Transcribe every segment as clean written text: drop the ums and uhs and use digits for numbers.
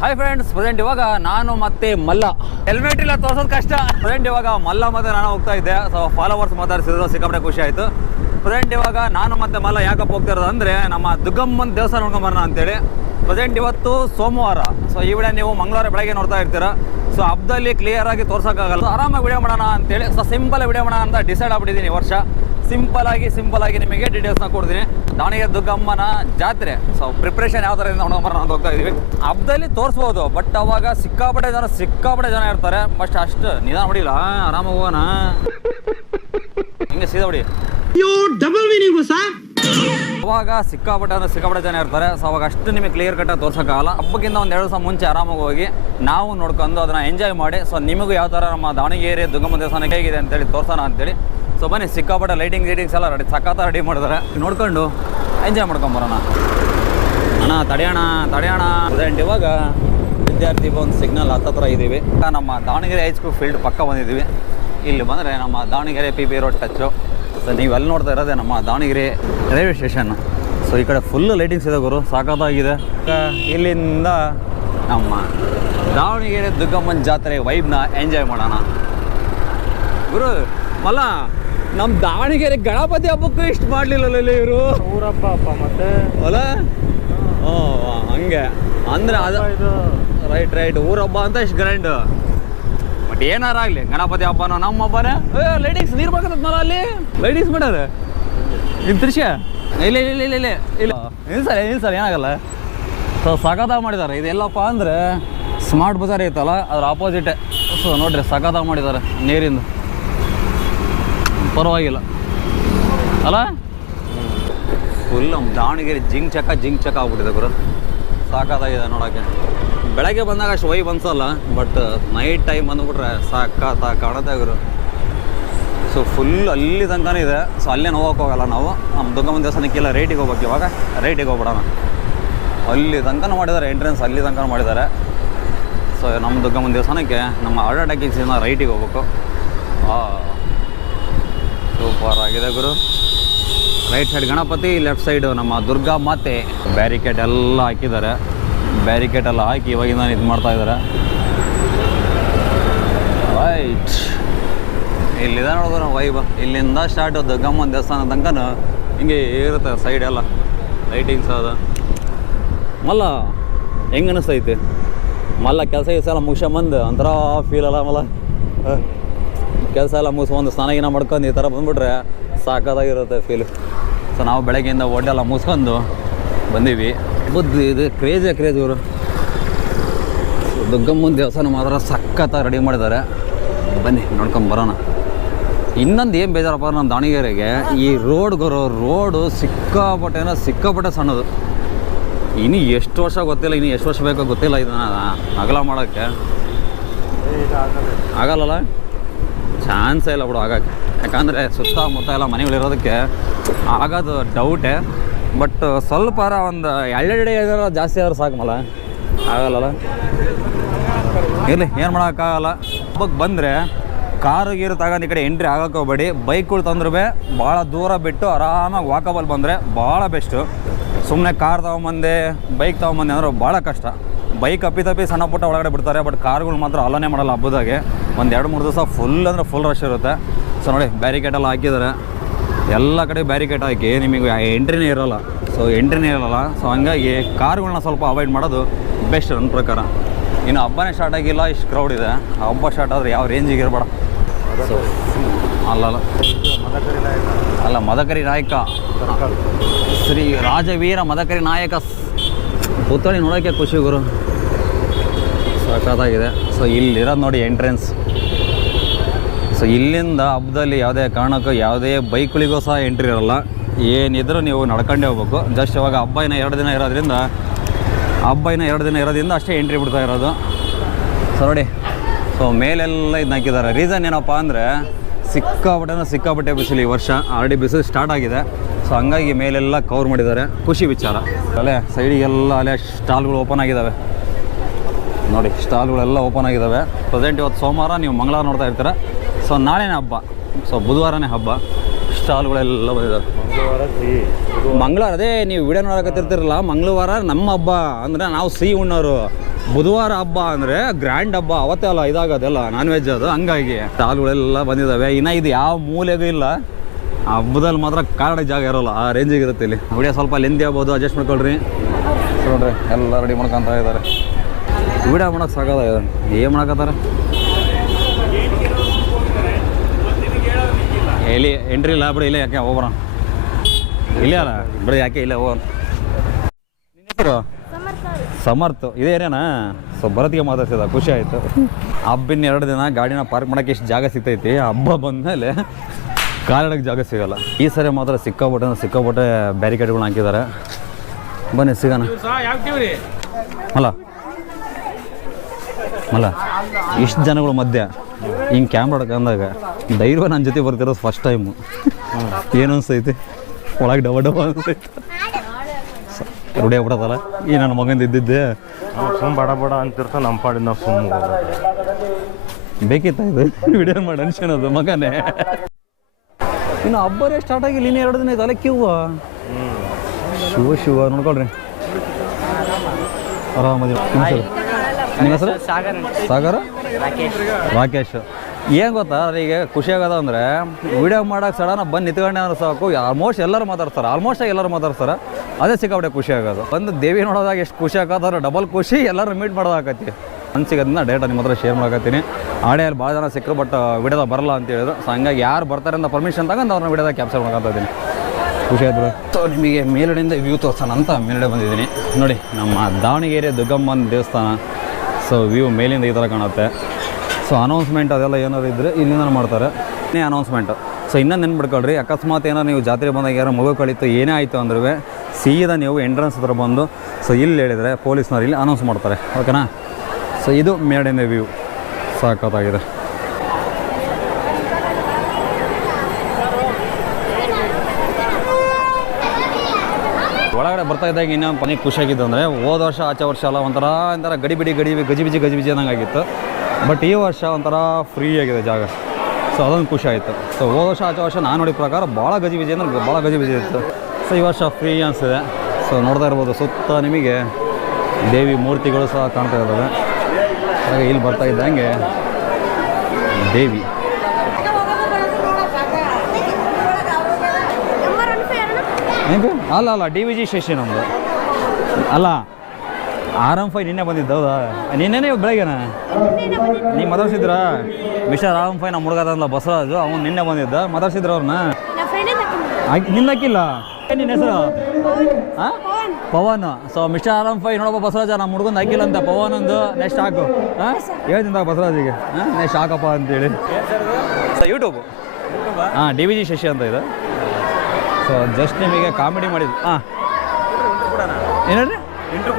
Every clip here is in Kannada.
ಹಾಯ್ ಫ್ರೆಂಡ್ಸ್, ಪ್ರೆಸೆಂಟ್ ಇವಾಗ ನಾನು ಮತ್ತೆ ಮಲ್ಲ ಹೆಲ್ಮೆಟ್ ಇಲ್ಲ ತೋರ್ಸೋದು ಕಷ್ಟ. ಪ್ರೆಸೆಂಟ್ ಇವಾಗ ಮಲ್ಲ ಮತ್ತೆ ನಾನು ಹೋಗ್ತಾ ಇದ್ದೆ. ಸೊ ಫಾಲೋವರ್ಸ್ ಮಾತಾಡ್ಸಿದ್ರು, ಸಿಕ್ಕಾಪಟ್ಟೆ ಖುಷಿ ಆಯಿತು. ಪ್ರೆಸೆಂಟ್ ಇವಾಗ ನಾನು ಮತ್ತೆ ಮಲ್ಲ ಯಾಕಪ್ಪ ಹೋಗ್ತಾ ಇರೋದು ಅಂದರೆ ನಮ್ಮ ದುಗ್ಗಮ್ಮನ ದೇವಸ್ಥಾನ ನೋಡ್ಕೊಂಬರೋಣ ಅಂತೇಳಿ. ಪ್ರೆಸೆಂಟ್ ಇವತ್ತು ಸೋಮವಾರ. ಸೊ ಈ ವಿಡಿಯೋ ನೀವು ಮಂಗಳವಾರ ಬೆಳಗ್ಗೆ ನೋಡ್ತಾ ಇರ್ತೀರಾ. ಸೊ ಹಬ್ಬದಲ್ಲಿ ಕ್ಲಿಯರ್ ಆಗಿ ತೋರ್ಸೋಕ್ಕಾಗಲ್ಲ. ಆರಾಮಾಗಿ ವಿಡಿಯೋ ಮಾಡೋಣ ಅಂತೇಳಿ ಸಿಂಪಲ್ ವಿಡಿಯೋ ಮಾಡೋಣ ಅಂತ ಡಿಸೈಡ್ ಆಗ್ಬಿಟ್ಟಿದ್ದೀನಿ. ವರ್ಷ ಸಿಂಪಲ್ ಆಗಿ ನಿಮಗೆ ಡೀಟೇಲ್ಸ್ನ ಕೊಡ್ತೀನಿ. ದಾವಣಗೆರೆ ದುಗ್ಗಮ್ಮನ ಜಾತ್ರೆ. ಸೊ ಪ್ರಿಪ್ರೇಷನ್ ಯಾವ ಥರ ನೋಡ್ಕೊಂಬರೋಣ ಅಂತ ಹೋಗ್ತಾ ಇದೀವಿ. ಹಬ್ಬದಲ್ಲಿ ತೋರಿಸ್ಬೋದು, ಬಟ್ ಅವಾಗ ಸಿಕ್ಕಾಪಟ್ಟೆ ಜನ ಇರ್ತಾರೆ. ಬಟ್ ಅಷ್ಟು ನಿಧಾನ ಹೊಡಿಲ್ಲ, ಆರಾಮಾಗಿ ಹೋಗೋಣ. ಹಿಂಗೆ ಸೀದಾ ಹೊಡಿ. ಅವಾಗ ಸಿಕ್ಕಾಪಟ್ಟೆ ಜನ ಇರ್ತಾರೆ. ಸೊ ಅವಾಗ ಅಷ್ಟು ನಿಮಗೆ ಕ್ಲಿಯರ್ ಕಟ್ಟಾಗಿ ತೋರ್ಸೋಕ್ಕಾಗಲ್ಲ. ಹಬ್ಬಕ್ಕಿಂತ ಒಂದು 2 ದಿವಸ ಮುಂಚೆ ಆರಾಮಾಗಿ ಹೋಗಿ ನಾವು ನೋಡ್ಕೊಂಡು ಅದನ್ನು ಎಂಜಾಯ್ ಮಾಡಿ. ಸೊ ನಿಮಗೂ ಯಾವ ಥರ ನಮ್ಮ ದಾವಣಗೆರೆ ದುಗ್ಗಮ್ಮ ದೇವಸ್ಥಾನ ಹೇಗಿದೆ ಅಂತೇಳಿ ತೋರ್ಸೋಣ ಅಂತೇಳಿ. ಸೊ ಬನ್ನಿ, ಸಿಕ್ಕಾಪಟ್ಟೆ ಲೈಟಿಂಗ್ಸ್ ಎಲ್ಲ ರೆಡಿ ಮಾಡಿದ್ದಾರೆ. ನೋಡ್ಕೊಂಡು ಎಂಜಾಯ್ ಮಾಡ್ಕೊಂಬರೋಣ. ಅಣ್ಣ ತಡೆಯೋಣ. ಪ್ರೆಸೆಂಟ್ ಇವಾಗ ವಿದ್ಯಾರ್ಥಿ ಭವನ್ ಸಿಗ್ನಲ್ ಹತ್ತತ್ರ ಇದ್ದೀವಿ. ನಮ್ಮ ದಾವಣಗೆರೆ ಹೈಸ್ಕೂಲ್ ಫೀಲ್ಡ್ ಪಕ್ಕ ಬಂದಿದ್ದೀವಿ. ಇಲ್ಲಿ ಬಂದರೆ ನಮ್ಮ Davanagere PB road touch. So ನೀವೆಲ್ಲ ನೋಡ್ತಾ ಇರೋದೇ ನಮ್ಮ ದಾವಣಗೆರೆ ರೈಲ್ವೆ ಸ್ಟೇಷನ್. ಸೊ ಈ ಕಡೆ ಫುಲ್ಲು ಲೈಟಿಂಗ್ಸ್ ಇದೆ ಗುರು, ಸಾಕಾಗಿದೆ. ಇಲ್ಲಿಂದ ನಮ್ಮ ದಾವಣಗೆರೆ ದುಗ್ಗಮ್ಮನ ಜಾತ್ರೆ ವೈಬ್ನ ಎಂಜಾಯ್ ಮಾಡೋಣ. ಗುರು ಮಲ್ಲ, ನಮ್ಮ ದಾವಣಗೆರೆ ಗಣಪತಿ ಹಬ್ಬಕ್ಕೂ ಇಷ್ಟು ಮಾಡಲಿಲ್ಲಲ್ಲ ಇವರು. ಊರಪ್ಪ ಮತ್ತೆ ಅಲ್ಲ, ಹಂಗೆ ಅಂದರೆ ಅದು ರೈಟ್ ಊರಬ್ಬ ಅಂತ ಇಷ್ಟು ಗ್ರ್ಯಾಂಡ್. ಬಟ್ ಏನಾರಾಗಲಿ ಗಣಪತಿ ಹಬ್ಬನೋ ನಮ್ಮ ಹಬ್ಬನೇ. ಲೈಟಿಂಗ್ಸ್ ನೀರು ಬರ್ತದಲ್ಲ, ಅಲ್ಲಿ ಲೈಟಿಂಗ್ಸ್ ಮಾಡ್ಯಾರ. ನಿಮ್ಮ ದೃಶ್ಯ ಇಲ್ಲ ಸರ್ ಏನಾಗಲ್ಲ. ಸೊ ಸಖತ್ತಾಗಿ ಮಾಡಿದ್ದಾರೆ. ಇದೆಲ್ಲಪ್ಪ ಅಂದರೆ ಸ್ಮಾರ್ಟ್ ಬಜಾರ್ ಐತಲ್ಲ, ಅದ್ರ ಆಪೋಸಿಟೇ. ಸೊ ನೋಡ್ರಿ ಸಖತ್ತಾಗಿ ಮಾಡಿದ್ದಾರೆ. ನೀರಿಂದ ಪರವಾಗಿಲ್ಲ ಅಲ್ಲ. ಫುಲ್ ನಮ್ಮ ದಾವಣಗೆರೆ ಜಿಂಗ್ ಚಕ್ಕ ಆಗ್ಬಿಟ್ಟಿದೆ ಗುರು. ಸಾಕಾಗಿದೆ ನೋಡೋಕ್ಕೆ. ಬೆಳಗ್ಗೆ ಬಂದಾಗ ಅಷ್ಟು ವೈಬ್ ಅನ್ಸಲ್ಲ, ಬಟ್ ನೈಟ್ ಟೈಮ್ ಬಂದುಬಿಟ್ರೆ ಕಾಣುತ್ತೆ ಗುರು. ಸೊ ಫುಲ್ ಅಲ್ಲಿ ತನಕನೇ ಇದೆ. ಸೊ ಅಲ್ಲೇ ಹೋಗೋಕ್ಕೋಗಲ್ಲ ನಾವು. ನಮ್ಮ ದುಗ್ಗಮ್ಮನ ದೇವಸ್ಥಾನಕ್ಕೆಲ್ಲ ರೈಟಿಗೆ ಹೋಗ್ಬೇಕು. ಇವಾಗ ರೈಟಿಗೆ ಹೋಗ್ಬಿಡೋಣ. ಅಲ್ಲಿ ತನಕ ಮಾಡಿದ್ದಾರೆ, ಎಂಟ್ರೆನ್ಸ್ ಅಲ್ಲಿ ತನಕ ಮಾಡಿದ್ದಾರೆ. ಸೊ ನಮ್ಮ ದುಗ್ಗಮ್ಮನ ದೇವಸ್ಥಾನಕ್ಕೆ ನಮ್ಮ ಟಾಕೀಸಿಂದ ರೈಟಿಗೆ ಹೋಗ್ಬೇಕು. ಸೂಪರ್ ಆಗಿದೆ ಗುರು. Right side Ganapati, left side ನಮ್ಮ ದುರ್ಗಾ ಮಾತೆ. ಬ್ಯಾರಿಕೇಡ್ ಎಲ್ಲ ಹಾಕಿದ್ದಾರೆ. ಬ್ಯಾರಿಕೇಡ್ ಎಲ್ಲ ಹಾಕಿ ಇವಾಗಿಂದ ಇದು ಮಾಡ್ತಾ ಇದ್ದಾರೆ. ರೈಟ್ ಇಲ್ಲಿದೆ ನೋಡಿದ್ರೆ ವೈಬ್. ಇಲ್ಲಿಂದ ಸ್ಟಾರ್ಟ್ ದುಗ್ಗಮ್ಮನ ದೇವಸ್ಥಾನ ತನಕ ಹಿಂಗೆ ಇರುತ್ತೆ ಸೈಡ್ ಎಲ್ಲ ಲೈಟಿಂಗ್ಸ್. ಅದು ಮಲ್ಲ ಹೆಂಗೆ ಅನ್ನಿಸ್ತೈತಿ ಮಲ್ಲ? ಕೆಲಸ ಎಲ್ಲ ಮುಗಿಸ್ಕೊಂಬಂದು ಒಂಥರ ಫೀಲ್ ಅಲ್ಲ ಮಲ್ಲ? ಕೆಲಸ ಎಲ್ಲ ಮುಗಿಸ್ಕೊಂಡು ಸ್ನಾನ ಮಾಡ್ಕೊಂಡು ಈ ಥರ ಬಂದುಬಿಟ್ರೆ ಸಾಕಾಗಿರುತ್ತೆ ಫೀಲ್. ಸೊ ನಾವು ಬೆಳಗ್ಗೆಯಿಂದ ಒಡ್ಡೆಲ್ಲ ಮುಗಿಸ್ಕೊಂಡು ಬಂದೀವಿ. ಇದು ಕ್ರೇಜ್ ಇವರು. ದುಗ್ಗಮ್ಮನ ದೇವಸ್ಥಾನ ಮಾತ್ರ ಸಖತ್ತಾಗಿ ರೆಡಿ ಮಾಡಿದ್ದಾರೆ. ಬನ್ನಿ ನೋಡ್ಕೊಂಬರೋಣ. ಇನ್ನೊಂದು ಏನು ಬೇಜಾರಪ್ಪ ನಮ್ಮ ದಾವಣಗೆರೆಗೆ, ಈ ರೋಡು ಸಿಕ್ಕಾಪಟ್ಟೆ ಸಣ್ಣದು. ಇನ್ನು ಎಷ್ಟು ವರ್ಷ ಗೊತ್ತಿಲ್ಲ, ಇನ್ನು ಎಷ್ಟು ವರ್ಷ ಬೇಕೋ ಗೊತ್ತಿಲ್ಲ ಇದನ್ನು ಅಗಲ ಮಾಡೋಕ್ಕೆ. ಆಗಲ್ಲಲ್ಲ, ಚಾನ್ಸೇ ಇಲ್ಲ ಬಿಡು ಆಗೋಕ್ಕೆ. ಯಾಕಂದರೆ ಸುತ್ತಮುತ್ತ ಎಲ್ಲ ಮನೆಗಳಿರೋದಕ್ಕೆ ಆಗೋದು ಡೌಟೇ. ಬಟ್ ಸ್ವಲ್ಪ ಒಂದು 2 ಜಾಸ್ತಿ ಆದ್ರೆ ಸಾಕಮಲ್ಲ, ಆಗಲ್ಲಲ್ಲ. ಇರಲಿ, ಏನು ಮಾಡೋಕ್ಕಾಗಲ್ಲ. ಹಬ್ಬಕ್ಕೆ ಬಂದರೆ ಕಾರು ಗೀರು ತಗೊಂಡು ಈ ಕಡೆ ಎಂಟ್ರಿ ಆಗೋಕ್ಕೆ ಹೋಗ್ಬೇಡಿ. ಬೈಕ್ಗಳು ತಂದ್ರೂ ಭಾಳ ದೂರ ಬಿಟ್ಟು ಆರಾಮಾಗಿ ವಾಕಬಲ್ ಬಂದರೆ ಭಾಳ ಬೆಸ್ಟು. ಸುಮ್ಮನೆ ಕಾರ್ ತೊಗೊಂಬಂದೆ ಬೈಕ್ ತೊಗೊಂಬಂದೆ ಅಂದ್ರೆ ಭಾಳ ಕಷ್ಟ. ಬೈಕ್ ಅಪ್ಪಿ ಸಣ್ಣ ಪುಟ್ಟ ಒಳಗಡೆ ಬಿಡ್ತಾರೆ, ಬಟ್ ಕಾರ್ಗಳು ಮಾತ್ರ ಅಲ್ಲನೇ ಮಾಡಲ್ಲ. ಹಬ್ಬದಾಗೆ ಒಂದು 2-3 ದಿವಸ ಫುಲ್ ರಶ್ ಇರುತ್ತೆ. ಸೊ ನೋಡಿ ಬ್ಯಾರಿಕೇಡೆಲ್ಲ ಹಾಕಿದ್ದಾರೆ, ಎಲ್ಲ ಕಡೆ ಬ್ಯಾರಿಕೇಡ್ ಹಾಕಿ ನಿಮಗೆ ಎಂಟ್ರಿನೇ ಇರೋಲ್ಲ. ಸೊ ಹಂಗಾಗಿ ಕಾರ್ಗಳನ್ನ ಸ್ವಲ್ಪ ಅವಾಯ್ಡ್ ಮಾಡೋದು ಬೆಸ್ಟ್ ನನ್ನ ಪ್ರಕಾರ. ಇನ್ನು ಹಬ್ಬನೇ ಸ್ಟಾರ್ಟ್ ಆಗಿಲ್ಲ, ಇಷ್ಟು ಕ್ರೌಡ್ ಇದೆ. ಹಬ್ಬ ಸ್ಟಾರ್ಟ್ ಆದರೆ ಯಾವ ರೇಂಜಿಗೆ ಇರಬೇಡ. ಸೊ ಅಲ್ಲ ಮದಕರಿ ನಾಯಕ ಶ್ರೀ ರಾಜವೀರ ಮದಕರಿ ನಾಯಕ ಪುತ್ಥಳಿ ನೋಡೋಕ್ಕೆ ಖುಷಿ ಗುರು, ಸಾಕಾಗಿದೆ. ಸೊ ಇಲ್ಲಿರೋದು ನೋಡಿ ಎಂಟ್ರೆನ್ಸ್. ಸೊ ಇಲ್ಲಿಂದ ಹಬ್ಬದಲ್ಲಿ ಯಾವುದೇ ಕಾರಣಕ್ಕೂ ಯಾವುದೇ ಬೈಕ್ಗಳಿಗೂ ಸಹ ಎಂಟ್ರಿ ಇರೋಲ್ಲ. ಏನಿದ್ರೂ ನೀವು ನಡ್ಕೊಂಡೇ ಹೋಗ್ಬೇಕು. ಜಸ್ಟ್ ಇವಾಗ ಹಬ್ಬ ಇನ್ನು 2 ದಿನ ಇರೋದ್ರಿಂದ ಅಷ್ಟೇ ಎಂಟ್ರಿ ಬಿಡ್ತಾ ಇರೋದು. ಸೊ ನೋಡಿ, ಸೊ ಮೇಲೆಲ್ಲ ಇದನ್ನ ಹಾಕಿದ್ದಾರೆ. ರೀಸನ್ ಏನಪ್ಪ ಅಂದರೆ ಸಿಕ್ಕಾಪಟ್ಟೆ ಬಿಸಿಲು. ಈ ವರ್ಷ ಆಲ್ರೆಡಿ ಬಿಸಿಲು ಸ್ಟಾರ್ಟ್ ಆಗಿದೆ. ಸೊ ಹಂಗಾಗಿ ಮೇಲೆಲ್ಲ ಕವರ್ ಮಾಡಿದ್ದಾರೆ. ಖುಷಿ ವಿಚಾರ. ಅಲ್ಲೇ ಸೈಡಿಗೆಲ್ಲ ಅಲ್ಲೇ ಸ್ಟಾಲ್ಗಳು ಓಪನ್ ಆಗಿದ್ದಾವೆ ನೋಡಿ. ಸ್ಟಾಲ್ಗಳೆಲ್ಲ ಓಪನ್ ಆಗಿದ್ದಾವೆ. ಪ್ರೆಸೆಂಟ್ ಇವತ್ತು ಸೋಮವಾರ, ನೀವು ಮಂಗಳವಾರ ನೋಡ್ತಾ ಇರ್ತೀರ. ಸೊ ನಾಳೆನೇ ಹಬ್ಬ. ಸೊ ಬುಧವಾರನೇ ಹಬ್ಬ. ಸ್ಟಾಲ್ಗಳೆಲ್ಲ ಬಂದಿದ್ದಾವೆ. ಮಂಗಳವಾರ ಅದೇ ನೀವು ವಿಡಿಯೋ ನೋಡಕತ್ತಿರ್ತಿರಲ್ಲ, ಮಂಗಳವಾರ ನಮ್ಮ ಹಬ್ಬ ಅಂದರೆ ನಾವು ಸಿಹಿ ಉಣ್ಣೋರು. ಬುಧವಾರ ಹಬ್ಬ ಅಂದರೆ ಗ್ರ್ಯಾಂಡ್ ಹಬ್ಬ, ಅವತ್ತೇ ಅಲ್ಲ ಇದಾಗೋದೆಲ್ಲ ನಾನ್ ವೆಜ್ ಅದು, ಹಂಗಾಗಿ ಸ್ಟಾಲ್ಗಳೆಲ್ಲ ಬಂದಿದ್ದಾವೆ. ಇನ್ನು ಇದು ಯಾವ ಮೂಲೆಗೂ ಇಲ್ಲ, ಹಬ್ಬದಲ್ಲಿ ಮಾತ್ರ ಕಾರಣ ಜಾಗ ಇರೋಲ್ಲ, ಆ ರೇಂಜಿಗೆ ಇರುತ್ತೆ ಇಲ್ಲಿ. ವಿಡಿಯೋ ಸ್ವಲ್ಪ ಲೆಂದಿ ಆಗ್ಬೋದು, ಅಡ್ಜಸ್ಟ್ ಮಾಡ್ಕೊಳ್ರಿ. ನೋಡ್ರಿ ಎಲ್ಲ ರೆಡಿ ಮಾಡ್ಕೊತ ಇದ್ದಾರೆ. ವಿಡಿಯೋ ಮಾಡೋಕೆ ಸಾಕಾದ ಏನು ಮಾಡಕತ್ತಾರೆ. ಇಲ್ಲಿ ಎಂಟ್ರಿ ಇಲ್ಲ ಬಿಡಿ, ಇಲ್ಲೇ ಯಾಕೆ ಹೋಗೋಣ, ಇಲ್ಲೇ ಅಲ್ಲ ಬಿಡಿ, ಯಾಕೆ ಇಲ್ಲೇ ಹೋಗೋಣ. ಸಮರ್ಥ ಇದೇ ಏನೇನಾ? ಸೊ ಬರತ್ತಿಗೆ ಮಾತಾಡ್ತಿದ್ದ, ಖುಷಿ ಆಯಿತು. ಹಬ್ಬಿನ 2 ದಿನ ಗಾಡಿನ ಪಾರ್ಕ್ ಮಾಡೋಕ್ಕೆ ಎಷ್ಟು ಜಾಗ ಸಿಗ್ತೈತಿ, ಹಬ್ಬ ಬಂದಮೇಲೆ ಕಾಲಿಡೋಕ್ಕೆ ಜಾಗ ಸಿಗೋಲ್ಲ. ಈ ಸರಿ ಮಾತ್ರ ಸಿಕ್ಕಾಪಟ್ಟೆ ಬ್ಯಾರಿಕೇಡ್ಗಳನ್ನ ಹಾಕಿದ್ದಾರೆ. ಬನ್ನಿ ಸಿಗೋಣ. ಅಲ್ಲ ಇಷ್ಟು ಜನಗಳ ಮಧ್ಯೆ ಹಿಂಗೆ ಕ್ಯಾಮ್ರಾ ಹೊಡ್ಕೊಂಡಾಗ ಧೈರ್ಯ ನನ್ನ ಜೊತೆ ಬರ್ತಿರೋದು ಫಸ್ಟ್ ಟೈಮು. ಏನು ಅನಿಸ್ತೈತಿ, ಒಳಗೆ ಡಬ ಅನಿಸ್ತೈತಿ, ರೂಢಿ ಆಗ್ಬಿಡತ್ತಲ್ಲ. ಈ ನನ್ನ ಮಗಂದು ಇದ್ದಿದ್ದೆ ಸುಮ್ಮ ಬಡ ಅಂತಿರ್ತ ನಮ್ಮ ಪಾಡಿನ ನಾವು ಸುಮ್ಮ ಬೇಕಿತ್ತ ಇದು ವಿಡಿಯೋ ಮಾಡಿ ಅನ್ಸೋದು ಮಗನೇ. ಇನ್ನು ಹಬ್ಬರೇ ಸ್ಟಾರ್ಟ್ ಆಗಿಲ್ಲ, ಇನ್ನೂ 2 ದಿನ ಐತಲ್ಲ ಕ್ಯೂ. ಶಿವ ನೋಡ್ಕೊಳ್ರಿ. ಆರಾಮದಿ. ನಿಮ್ಮ ಹೆಸರು? ಸಾಗರ ರಾಕೇಶ್. ಏನು ಗೊತ್ತಾ ಈಗ ಖುಷಿ ಆಗೋದ ಅಂದರೆ ವಿಡಿಯೋ ಮಾಡೋಕೆ ಸಡನ್ ಬಂದು ನಿಂತ್ಕೊಂಡೆ ಅಂದ್ರೆ ಸಾಕು, ಆಲ್ಮೋಸ್ಟ್ ಎಲ್ಲರೂ ಮಾತಾಡ್ತಾರೆ. ಅದೇ ಸಿಕ್ಕಾಬಿಟ್ಟೆ ಖುಷಿ ಆಗೋದು. ಬಂದು ದೇವಿ ನೋಡೋದಾಗ ಎಷ್ಟು ಖುಷಿ ಆಗೋದ್ರೆ ಡಬಲ್ ಖುಷಿ, ಎಲ್ಲರೂ ಮೀಟ್ ಮಾಡೋದಾಕತಿ. ಅನ್ಸಿಗೋದನ್ನ ಡೇಟಾ ನಿಮ್ಮ ಹತ್ರ ಶೇರ್ ಮಾಡಕತ್ತೀನಿ. ಆಡಿಯಲ್ಲಿ ಭಾಳ ಜನ ಸಿಕ್ಕರು, ಬಟ್ ವಿಡಿಯೋದಾಗ ಬರಲ್ಲ ಅಂತ ಹೇಳಿದ್ರು. ಸೊ ಹಂಗಾಗಿ ಯಾರು ಬರ್ತಾರೆ ಅಂತ ಪರ್ಮಿಷನ್ ತಗೊಂಡು ಅವ್ರನ್ನ ವಿಡಿಯೋದಾಗ ಕ್ಯಾಪ್ಚರ್ ಮಾಡ್ಕೊತಿದ್ದೀನಿ. ಖುಷಿ ಆಯ್ತು. ಸೊ ನಿಮಗೆ ಮೇಲ್ಗಡೆಯಿಂದ ವ್ಯೂ ತೋರ್ಸೋಣ ಅಂತ ಮೇಲ್ಗಡೆ ಬಂದಿದ್ದೀನಿ. ನೋಡಿ ನಮ್ಮ ದಾವಣಗೆರೆ ದುರ್ಗಮ್ಮನ ದೇವಸ್ಥಾನ. ಸೊ ವ್ಯೂ ಮೇಲಿಂದ ಈ ಥರ ಕಾಣುತ್ತೆ. ಸೊ ಅನೌನ್ಸ್ಮೆಂಟ್ ಅದೆಲ್ಲ ಏನಾದ್ರು ಇದ್ದರೆ ಇಲ್ಲಿಂದ ಮಾಡ್ತಾರೆ, ಅನೌನ್ಸ್ಮೆಂಟು. ಸೊ ಇನ್ನೊಂದು ನೆನ್ಬಿಡ್ಕೊಳ್ರಿ, ಅಕಸ್ಮಾತ್ ಏನಾರು ನೀವು ಜಾತ್ರೆ ಬಂದಾಗ ಯಾರೋ ಮಗು ಕಳೀತು ಏನೇ ಆಯಿತು ಅಂದ್ರೆ ಸೀದಾ ನೀವು ಎಂಟ್ರೆನ್ಸ್ ಹತ್ರ ಬಂದು ಸೊ ಇಲ್ಲಿ ಹೇಳಿದರೆ ಪೊಲೀಸ್ನವ್ರು ಇಲ್ಲಿ ಅನೌನ್ಸ್ ಮಾಡ್ತಾರೆ, ಓಕೆನಾ. ಸೊ ಇದು ಮೇಲ್ಗಡೆಯಿಂದ ವ್ಯೂ ಸಾಕಾಗಿದೆ. ಒಳಗಡೆ ಬರ್ತಾ ಇದ್ದಾಗ ಇನ್ನೊಂದು ಪನಿ ಖುಷಿಯಾಗಿದ್ದು ಅಂದರೆ ಹೋದ ವರ್ಷ ಆಚೆ ವರ್ಷ ಎಲ್ಲ ಒಂಥರ ಗಜಿಬಿಜಿ ಅನ್ನಂಗಾಗಿತ್ತು. ಬಟ್ ಈ ವರ್ಷ ಒಂಥರ ಫ್ರೀ ಆಗಿದೆ ಜಾಗ. ಸೊ ಅದೊಂದು ಖುಷಿ ಆಯಿತು. ಸೊ ಹೋದ ವರ್ಷ ಆಚೆ ವರ್ಷ ನಾನು ನೋಡಿದ ಪ್ರಕಾರ ಭಾಳ ಗಜಿಬಿಜಿ ಇತ್ತು. ಸೊ ಈ ವರ್ಷ ಫ್ರೀ ಅನಿಸಿದೆ. ಸೊ ನೋಡ್ತಾ ಇರ್ಬೋದು ಸುತ್ತ ನಿಮಗೆ ದೇವಿ ಮೂರ್ತಿಗಳು ಸಹ ಕಾಣ್ತಾ ಇದ್ದಾವೆ. ಹಾಗೆ ಇಲ್ಲಿ ಬರ್ತಾ ಇದ್ದಂಗೆ ದೇವಿ. ಅಲ್ಲ DVG ಶಶಿ ನಮ್ಮದು ಅಲ್ಲ. RM5 ನಿನ್ನೆ ಬಂದಿದ್ದು. ಹೌದಾ? ನಿನ್ನೆನೇ ಬೆಳಗ್ಗೆನಾ ನೀವು ಮಾತಾಡ್ಸಿದ್ರ? ಮಿಸ್ಟರ್ RM5 ನಮ್ಮ ಹುಡುಗದಲ್ಲ ಬಸವರಾಜು, ಅವ್ನು ನಿನ್ನೆ ಬಂದಿದ್ದ. ಮಾತಾಡ್ಸಿದ್ರ ಅವ್ರನ್ನ? ನಿನ್ನಕ್ಕಿಲ್ಲ. ನಿನ್ನ ಹೆಸರು? ಹಾಂ ಪವನ್. ಸೊ ಮಿಸ್ಟರ್ RM5 ನೋಡಪ್ಪ ಬಸವರಾಜ, ನಮ್ಮ ಹುಡುಗಂದು ಹಾಕಿಲ್ಲ ಅಂತ ಪವನ್ ಒಂದು ನೆಕ್ಸ್ಟ್ ಹಾಕು. ಹಾಂ ಹೇಳ್ತೀನಿ ಬಸವರಾಜಿಗೆ, ನೆಕ್ಸ್ಟ್ ಹಾಕಪ್ಪ ಅಂತೇಳಿ. ಸೊ ಯೂಟ್ಯೂಬು DVG ಶಶಿ ಅಂತ ಇದೆ. ಸೊ ಜಸ್ಟ್ ನಿಮಗೆ ಕಾಮಿಡಿ ಮಾಡಿದ್ದು. ಹಾಂ ಏನೇಳಿ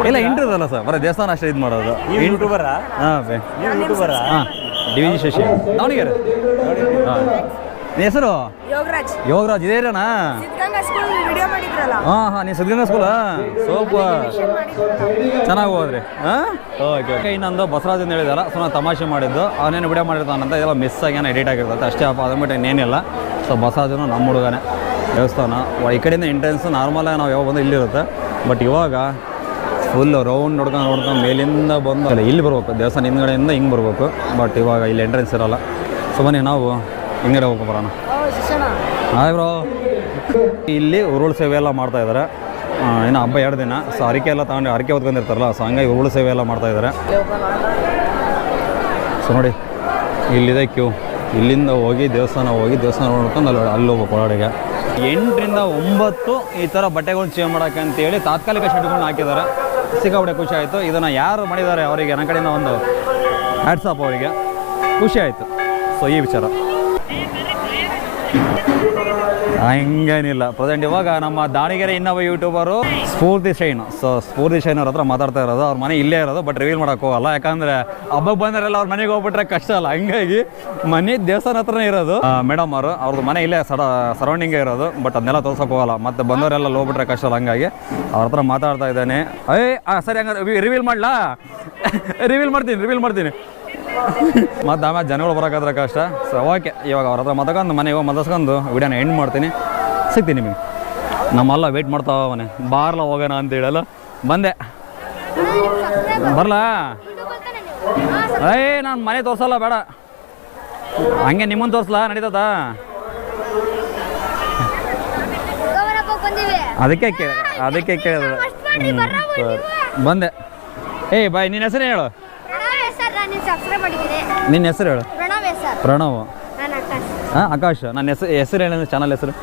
ಇಲ್ಲ ಇಂಟ್ರೂವ್ ಅಲ್ಲ ಸರ್, ಬರೀ ದೇವಸ್ಥಾನ ಅಷ್ಟೇ ಇದು ಮಾಡೋದು. ಯೂಟ್ಯೂಬರ್. ಹಾಂ DVG ಶಶಿ ದಾವಣಗೆರೆ. ಹಾಂ ನಿನ್ನ ಹೆಸರು? ಯೋಗರಾಜ್. ಇದೇನಾ? ಹಾಂ ನೀವು ಸಿದ್ಧಗಂಗಾ ಸ್ಕೂಲಾ? ಸೂಪರ್, ಚೆನ್ನಾಗಿ ಹೋದ್ರಿ. ಹಾಂ ಓಕೆ. ಇನ್ನೊಂದು ಬಸವರಾಜ್ ಅಂತ ಹೇಳಿದಾರ. ಸೊ ನಾನು ತಮಾಷೆ ಮಾಡಿದ್ದು, ಅವನೇನು ವಿಡಿಯೋ ಮಾಡಿರ್ತಾನಂತ, ಇದೆಲ್ಲ ಮಿಸ್ ಆಗಿ ಎಡಿಟ್ ಆಗಿರ್ತದೆ ಅಷ್ಟೇ ಅಪ್ಪ, ಅದನ್ಬಿಟ್ಟು ಇನ್ನೇನಿಲ್ಲ. ಸೊ ಬಸವರಾಜನು ನಮ್ಮ ಹುಡುಗನೇ. ದೇವಸ್ಥಾನ ಈ ಕಡೆಯಿಂದ ಎಂಟ್ರೆನ್ಸ್ ನಾರ್ಮಲಾಗಿ ನಾವು ಯಾವಾಗ ಬಂದು ಇಲ್ಲಿರುತ್ತೆ. ಬಟ್ ಇವಾಗ ಫುಲ್ ರೌಂಡ್ ನೋಡ್ಕೊಂಡು ಮೇಲಿಂದ ಬಂದು ಇಲ್ಲಿ ಬರ್ಬೇಕು, ದೇವಸ್ಥಾನ ಹಿಂದ್ಗಡೆಯಿಂದ ಹಿಂಗೆ ಬರ್ಬೇಕು. ಬಟ್ ಇವಾಗ ಇಲ್ಲಿ ಎಂಟ್ರೆನ್ಸ್ ಇರೋಲ್ಲ. ಸೊ ಬನ್ನಿ ನಾವು ಹಿಂಗಡೆ ಹೋಗ್ಬರೋಣ. Hi bro. ಇಲ್ಲಿ ಉರುಳು ಸೇವೆ ಎಲ್ಲ ಮಾಡ್ತಾಯಿದ್ದಾರೆ. ಇನ್ನು ಹಬ್ಬ 2 ದಿನ. ಸೊ ಹರಕೆ ಎಲ್ಲ ತಗೊಂಡು ಹರಕೆ ಹೊತ್ಕೊಂಡಿರ್ತಾರಲ್ಲ, ಸೊ ಹಂಗಾಗಿ ಉರುಳು ಸೇವೆ ಎಲ್ಲ ಮಾಡ್ತಾಯಿದ್ದಾರೆ. ಸೊ ನೋಡಿ ಇಲ್ಲಿದೆ ಕ್ಯೂ. ಇಲ್ಲಿಂದ ಹೋಗಿ ದೇವಸ್ಥಾನ ನೋಡ್ಕೊಂಡು ಅಲ್ಲಿ ಹೋಗ್ಬೇಕು ಒಳಗಡೆಗೆ. 8 ರಿಂದ 9 ಈ ಥರ ಬಟ್ಟೆಗಳನ್ನ ಚೇಂಜ್ ಮಾಡೋಕ್ಕೆ ಅಂತೇಳಿ ತಾತ್ಕಾಲಿಕ ಶೆಡ್ಗಳನ್ನ ಹಾಕಿದ್ದಾರೆ. ಸಿಕ್ಕಾಪಟ್ಟೆ ಖುಷಿ ಆಯಿತು. ಇದನ್ನು ಯಾರು ಮಾಡಿದ್ದಾರೆ ಅವರಿಗೆ ನನ್ನ ಕಡೆಯಿಂದ ಒಂದು ಹ್ಯಾಟ್ಸಾಪ್, ಅವರಿಗೆ ಖುಷಿ ಆಯಿತು. ಸೊ ಈ ವಿಚಾರ ಹಂಗೇನಿಲ್ಲ. ಪ್ರೆಸೆಂಟ್ ಇವಾಗ ನಮ್ಮ ದಾವಣಗೆರೆ ಇನ್ನೊಬ್ಬ ಯೂಟ್ಯೂಬರು ಸ್ಫೂರ್ತಿ ಶೈನ್. ಸೊ ಸ್ಫೂರ್ತಿ ಶೈನ್ ಅವ್ರ ಹತ್ರ ಮಾತಾಡ್ತಾ ಇರೋದು. ಅವ್ರ ಮನೆ ಇಲ್ಲೇ ಇರೋದು, ಬಟ್ ರಿವೀಲ್ ಮಾಡೋಕ್ಕೆ ಹೋಗಲ್ಲ. ಯಾಕಂದರೆ ಹಬ್ಬಕ್ಕೆ ಬಂದರೆಲ್ಲ ಅವ್ರ ಮನೆಗೆ ಹೋಗ್ಬಿಟ್ರೆ ಕಷ್ಟ ಅಲ್ಲ. ಹಂಗಾಗಿ ಮನೆ ದೇವಸ್ಥಾನ ಹತ್ರನೇ ಇರೋದು. ಮೇಡಮ್ ಅವ್ರದ್ದು ಮನೆ ಇಲ್ಲೇ ಸರೌಂಡಿಂಗೇ ಇರೋದು, ಬಟ್ ಅದನ್ನೆಲ್ಲ ತೋರ್ಸೋಕೆ ಹೋಗಲ್ಲ. ಮತ್ತು ಬಂದವರೆಲ್ಲ ಹೋಗ್ಬಿಟ್ರೆ ಕಷ್ಟ ಅಲ್ಲ. ಹಂಗಾಗಿ ಅವ್ರ ಹತ್ರ ಮಾತಾಡ್ತಾ ಇದ್ದಾನೆ. ಸರಿ, ಹಂಗಾರೆ ರಿವೀಲ್ ಮಾಡಲಾ? ರಿವೀಲ್ ಮಾಡ್ತೀನಿ. ಮತ್ತು ಆಮೇಲೆ ಜನಗಳು ಬರೋಕ್ಕಾದ್ರೆ ಕಷ್ಟ. ಸೊ ಓಕೆ, ಇವಾಗ ಅವ್ರ ಹತ್ರ ಮಾತಾಡ್ಕೊಂಡು ಮನೆಗೆ ಹೋಗಿ ಮಾತಾಡ್ಸ್ಕೊಂಡು ವಿಡಿಯೋನ ಎಂಡ್ ಮಾಡ್ತೀನಿ. ಸಿಗ್ತೀನಿ ನಿಮಗೆ. ನಮ್ಮೆಲ್ಲ ವೆಯ್ಟ್ ಮಾಡ್ತಾವ ಮನೆ ಬಾರ್ಲ ಹೋಗೋಣ ಅಂತೇಳಲ್ಲ ಬಂದೆ. ಬರಲಾ? ನಾನು ಮನೆ ತೋರ್ಸಲ್ಲ ಬೇಡ, ಹಂಗೆ ನಿಮ್ಮನ್ನು ತೋರಿಸ್ಲಾ ನಡೀತದ? ಅದಕ್ಕೆ ಕೇಳಿದ ಬಂದೆ. ಬಾಯ್, ನಿನ್ನ ಹೆಸರು ಹೇಳು. ನಿನ್ನ ಹೆಸರು ಹೇಳು. ಪ್ರಣವ್. ಹಾಂ, ಆಕಾಶ್. ನನ್ನ ಹೆಸರು ಹೇಳಿ, ಚಾನಲ್ ಹೆಸರು.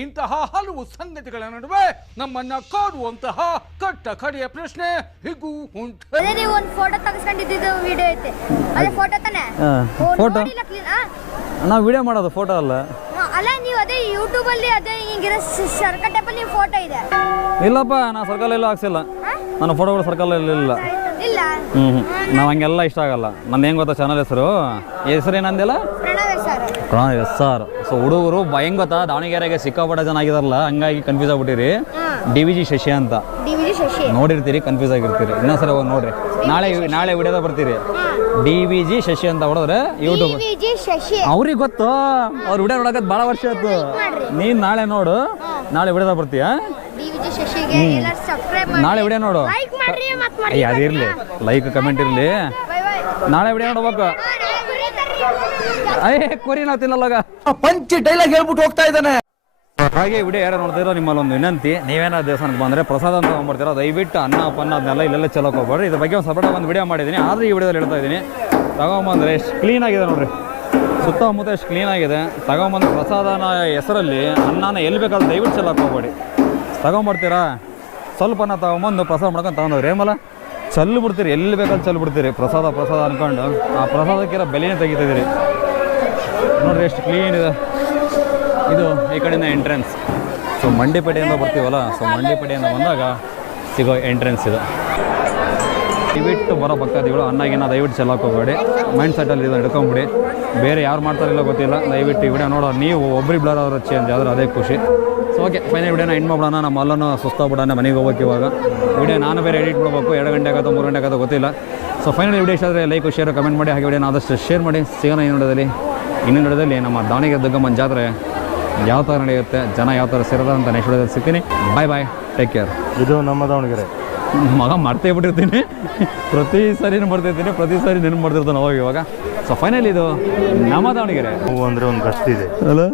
ಇಂತಹ ಹಲವು ಸಂಗತಿಗಳ ನಡುವೆ ನಮ್ಮನ್ನ ಕಾಡುವಂತಹ ಕಟ್ಟ ಕಡೆಯ ಪ್ರಶ್ನೆ ಹೀಗೂ ಉಂಟು. ಒಂದು ಫೋಟೋ ತೆಗೆಸ್ಕೊಂಡಿದ್ದು ವಿಡಿಯೋ ಐತೆ, ಅದೇ ಫೋಟೋ ತಾನೆ? ಫೋಟೋ ನಾವು ವಿಡಿಯೋ ಮಾಡೋದು, ಫೋಟೋ ಅಲ್ಲ. ಅಲ್ಲ, ನೀವು ಅದೇ ಯೂಟ್ಯೂಬ್ ಅಲ್ಲಿ ಅದೇ ಹಿಂಗಿರೋ ಸರ್ಕಲ್ ಟೈಪ್ ಅಲ್ಲಿ ಫೋಟೋ ಇದೆ. ಇಲ್ಲಪ್ಪ, ನಾ ಸರ್ಕಲ್ ಎಲ್ಲೂ ಹಾಕ್ಸಿಲ್ಲ. ನನ್ನ ಫೋಟೋಗಳು ಸರ್ಕಲ್ ಇಲ್ಲ. ಇಲ್ಲ ನಾವು ಹಂಗೆಲ್ಲ ಇಷ್ಟ ಆಗಲ್ಲ. ನಂದು ಹೆಂಗೆ ಗೊತ್ತಾ ಚಾನಲ್ ಹೆಸರು ಏನಂದಿಲ್ಲ? ಪ್ರಣವ್ SR. ಸೊ ಹುಡುಗರು ಹೆಂಗೆ ಗೊತ್ತಾ, ದಾವಣಗೆರೆಗೆ ಸಿಕ್ಕಾಪಟ್ಟೆ ಜನ ಆಗಿದಾರಲ್ಲ, ಹಂಗಾಗಿ ಕನ್ಫ್ಯೂಸ್ ಆಗ್ಬಿಟ್ಟಿರಿ. DVG ಶಶಿ ಅಂತ ನೋಡಿರ್ತೀರಿ, ಕನ್ಫ್ಯೂಸ್ ಆಗಿರ್ತೀರಿ. ಇನ್ನೊಂದ್ಸರಿ ಹೋಗಿ ನೋಡ್ರಿ. ನಾಳೆ ವಿಡಿಯೋದ ಬರ್ತೀರಿ. DVG ಶಶಿ ಅಂತ ಹೊಡೆದ್ರೆ ಯೂಟ್ಯೂಬ್ ಅವ್ರಿಗೆ ಗೊತ್ತು. ಅವ್ರು ವಿಡಿಯೋ ನೋಡೋಕೆ ಭಾಳ ವರ್ಷ ಆಯ್ತು. ನೀನು ನಾಳೆ ನೋಡು, ನಾಳೆ ವಿಡಿಯೋದ ಬರ್ತೀಯಾ? ನಾಳೆ ವಿಡಿಯೋ ನೋಡು. ಅದಿರಲಿ, ಲೈಕ್ ಕಮೆಂಟ್ ಇರಲಿ. ನಾಳೆ ವಿಡಿಯೋ ನೋಡ್ಬೇಕು. ಕುರಿ ನಾವು ತಿನ್ನಲ್ಲಾಗ ಪಂಚ್ ಡೈಲಾಗ್ ಹೇಳ್ಬಿಟ್ಟು ಹೋಗ್ತಾ ಇದ್ದಾನೆ. ಹಾಗೆ ವಿಡಿಯೋ ಯಾರು ನೋಡ್ತಿರೋ ನಿಮ್ಮಲ್ಲಿ ಒಂದು ವಿನಂತಿ, ನೀವೇನಾದ್ರು ದೇವಸ್ಥಾನಕ್ಕೆ ಬಂದರೆ ಪ್ರಸಾದ ಅಂತ ತೊಗೊಂಡ್ಬರ್ತೀರೋ, ದಯವಿಟ್ಟು ಅನ್ನ ಪನ್ನ ಅದನ್ನೆಲ್ಲ ಇಲ್ಲೆಲ್ಲ ಚೆಲ್ಲಕ್ಕೆ ಹೋಗ್ಬೇಡ್ರಿ. ಇದ್ರ ಬಗ್ಗೆ ಒಂದು ಸಪರೇಟ್ ಒಂದು ವಿಡಿಯೋ ಮಾಡಿದ್ದೀನಿ, ಆದರೆ ಈ ವಿಡಿಯೋದಲ್ಲಿ ಹೇಳ್ತಾ ಇದ್ದೀನಿ. ತಗೊಂಬಂದರೆ ಎಷ್ಟು ಕ್ಲೀನಾಗಿದೆ ನೋಡ್ರಿ, ಸುತ್ತಮುತ್ತ ಎಷ್ಟು ಕ್ಲೀನಾಗಿದೆ. ತಗೊಂಬಂದು ಪ್ರಸಾದನ ಹೆಸರಲ್ಲಿ ಅನ್ನನ ಎಲ್ಲಿ ಬೇಕಾದ್ರೆ ದಯವಿಟ್ಟು ಚೆಲ್ಲಕ್ಕೆ ಹೋಗ್ಬೇಡಿ. ತಗೊಂಬರ್ತೀರಾ, ಸ್ವಲ್ಪ ಅನ್ನ ತಗೊಂಬಂದು ಪ್ರಸಾದ ಮಾಡ್ಕೊಂಡು ತಗೊಂಡವ್ರಿ ಏಮಲ್ಲ ಚಲ್ಲು ಬಿಡ್ತೀರಿ, ಎಲ್ಲಿ ಬೇಕಾದ್ರೆ ಚಲ್ಲು ಬಿಡ್ತೀರಿ. ಪ್ರಸಾದ ಅಂದ್ಕೊಂಡು ಆ ಪ್ರಸಾದಕ್ಕಿರೋ ಬೆಲೆನೇ ತೆಗಿತಿದ್ದೀರಿ ನೋಡ್ರಿ, ಎಷ್ಟು ಕ್ಲೀನ್ ಇದೆ. ಇದು ಈ ಕಡೆಯಿಂದ ಎಂಟ್ರೆನ್ಸ್. ಸೊ ಮಂಡಿಪೇಟೆಯಿಂದ ಬರ್ತೀವಲ್ಲ, ಸೊ ಮಂಡಿಪೇಟೆಯಿಂದ ಬಂದಾಗ ಸಿಗೋ ಎಂಟ್ರೆನ್ಸ್ ಇದು. ದಯವಿಟ್ಟು ಬರೋ ಭಕ್ತಾದಿಗಳು ಅನ್ನಾಗಿನ ದಯವಿಟ್ಟು ಚೆಲ್ಲಕ್ಕೆ ಹೋಗಬೇಡಿ. ಮೈಂಡ್ ಸೆಟ್ಟಲ್ಲಿ ಇದನ್ನು ಹಿಡ್ಕೊಂಬಿಡಿ. ಬೇರೆ ಯಾರು ಮಾಡ್ತಾರಿಲ್ಲ ಗೊತ್ತಿಲ್ಲ, ದಯವಿಟ್ಟು ಈ ವಿಡಿಯೋ ನೋಡೋ ನೀವು ಒಬ್ಬರು ಬ್ಲರ್ ಅವ್ರ ಚೇಂಜ್ ಆದ್ರೆ ಅದೇ ಖುಷಿ. ಸೊ ಓಕೆ, ಫೈನಲ್ ವಿಡಿಯೋನ ಎಂಡ್ ಮಾಡೋಣ. ನಮ್ಮ ಅಲ್ಲೂ ಸುಸ್ತಾಗ್ಬಿಡೋಣ, ಮನೆಗೆ ಹೋಗ್ಬೇಕು ಇವಾಗ. ವಿಡಿಯೋ ನಾನು ಬೇರೆ ಎಡಿಟ್ ಮಾಡಬೇಕು, 2 ಗಂಟೆ ಆಗೋದು 3 ಗಂಟೆ ಆಗೋದು ಗೊತ್ತಿಲ್ಲ. ಸೊ ಫೈನಲ್ ವಿಡಿಯೋ ಇಷ್ಟ ಆದರೆ ಲೈಕ್ ಶೇರ್ ಕಮೆಂಟ್ ಮಾಡಿ. ಹಾಗೆ ವಿಡಿಯೋನ ಆದಷ್ಟು ಶೇರ್ ಮಾಡಿ. ಸಿಗೋಣ ಇನ್ನೊಂದು ವಿಡಿಯೋದಲ್ಲಿ ನಮ್ಮ ದಾವಣಗೆರೆ ದುರ್ಗಮ್ಮನ ಜಾತ್ರೆ ಯಾವ ಥರ ನಡೆಯುತ್ತೆ, ಜನ ಯಾವ ಥರ ಸೇರೋದ ಅಂತ ನೆಕ್ಸ್ಟ್ ವಿಡಿಯೋದಲ್ಲಿ ಸಿಗ್ತೀನಿ. ಬಾಯ್, ಟೇಕ್ ಕೇರ್. ಇದು ನಮ್ಮ ದಾವಣಗೆರೆ. ಮಗ ಮರ್ತೇ ಬಿಟ್ಟಿರ್ತೀನಿ, ಪ್ರತಿ ಸಾರಿನೂ ಬರ್ತಿರ್ತೀನಿ, ಪ್ರತಿ ಸಾರಿ ನೆನಪು ಮಾಡ್ತಿರ್ತಾನೆ ಅವಾಗ ಇವಾಗ. ಸೊ ಫೈನಲ್ ಇದು ನಮ್ಮ ದಾವಣಗೆರೆ. ಹೂವು ಅಂದರೆ ಒಂದು ಗಸ್ತಿದೆ ಅಲ್ಲ.